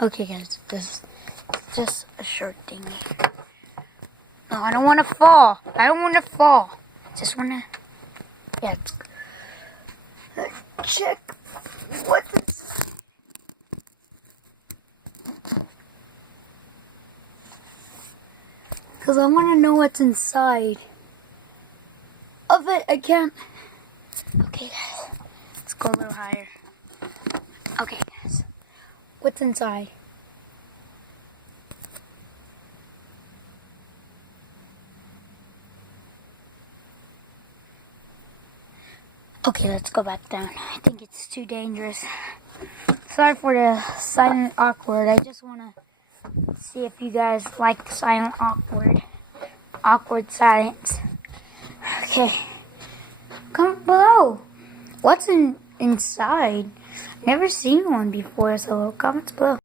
Okay, guys, this is just a short thingy. No, I don't want to fall. I don't want to fall. Just want to... Yeah, let's check what's inside. Because I want to know what's inside of it. I can't... Okay, guys. Let's go a little higher. Okay, guys. What's inside? Okay, let's go back down. I think it's too dangerous. Sorry for the silent awkward. I just want to see if you guys like the silent awkward silence. Okay. Comment below. What's inside? Never seen one before, so comments below.